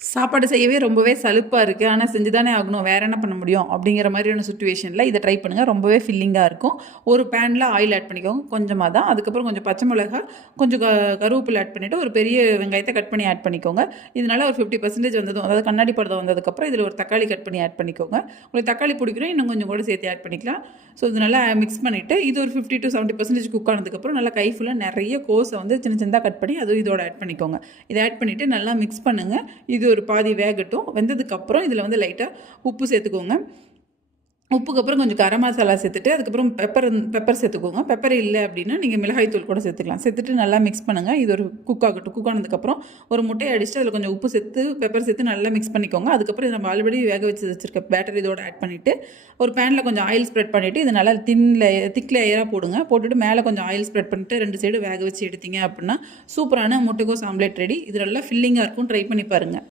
சாப்பாடு செய்யவே ரொம்பவே சலுப்பா இருக்கு. ஆனா செஞ்சு தானே ஆகணும். வேற என்ன பண்ண முடியும்? அப்படிங்கிற மாதிரியான சிச்சுவேஷன்ல இத ட்ரை பண்ணுங்க. ரொம்பவே ஃபில்லிங்கா இருக்கும். ஒரு பேன்ல ஆயில் ஆட் பண்ணிக்கோங்க. கொஞ்சமா தான். அதுக்கப்புறம் கொஞ்சம் பச்சை மிளகாய், கொஞ்சம் கருவேப்பிலை ஆட் பண்ணிட்டு, ஒரு பெரிய வெங்காயத்த கட் பண்ணி ஆட் பண்ணிக்கோங்க. இதனால ஒரு 50% வந்ததும், அதாவது கண்ணாடி பதம் வந்ததுக்கப்புறம் இதில ஒரு தக்காளி கட் பண்ணி ஆட் பண்ணிக்கோங்க. உங்களுக்கு தக்காளி பிடிக்கணும், இன்னும் கொஞ்சம் கூட சேர்த்து ஆட் பண்ணிக்கலாம். ஸோ இது நல்லா மிக்ஸ் பண்ணிவிட்டு, இது ஒரு 50 to 70% குக் ஆனதுக்கப்புறம் நல்லா கை ஃபுல்லா நிறைய கோஸை வந்து சின்ன சின்னதா கட் பண்ணி அதுவும் இதோட ஆட் பண்ணிக்கோங்க. இதை ஆட் பண்ணிவிட்டு நல்லா மிக்ஸ் பண்ணுங்க. இது ஒரு பாதி வேகட்டும். வெந்ததுக்கப்புறம் இதில் வந்து லைட்டாக உப்பு சேர்த்துக்கோங்க. உப்புக்கு அப்புறம் கொஞ்சம் கரம் மசாலா சேர்த்துட்டு, அதுக்கப்புறம் பெப்பர் சேர்த்துக்கோங்க. பெப்பர் இல்லை அப்படின்னா நீங்கள் மிளகாய் தூள் கூட சேர்த்துக்கலாம். சேர்த்துட்டு நல்லா மிக்ஸ் பண்ணுங்கள். இது ஒரு குக் ஆகட்டும். குக் ஆனதுக்கப்புறம் ஒரு முட்டையை அடிச்சுட்டு அதில் கொஞ்சம் உப்பு சேர்த்து பெப்பர் சேர்த்து நல்லா மிக்ஸ் பண்ணிக்கோங்க. அதுக்கப்புறம் நம்ம ஆல்ரெடி வேக வச்சு வச்சுருக்க பேட்டர் இதோட ஆட் பண்ணிவிட்டு, ஒரு பேனில் கொஞ்சம் ஆயில் ஸ்ப்ரெட் பண்ணிவிட்டு இது நல்லா திக் லேயராக போடுங்க. போட்டுட்டு மேலே கொஞ்சம் ஆயில் ஸ்ப்ரெட் பண்ணிட்டு 2 சைடு வேக வச்சு எடுத்தீங்க அப்படின்னா சூப்பரான முட்டைக்கோஸ் ஆம்லேட் ரெடி. இது நல்லா ஃபில்லிங்காக இருக்கும். ட்ரை பண்ணி பாருங்கள்.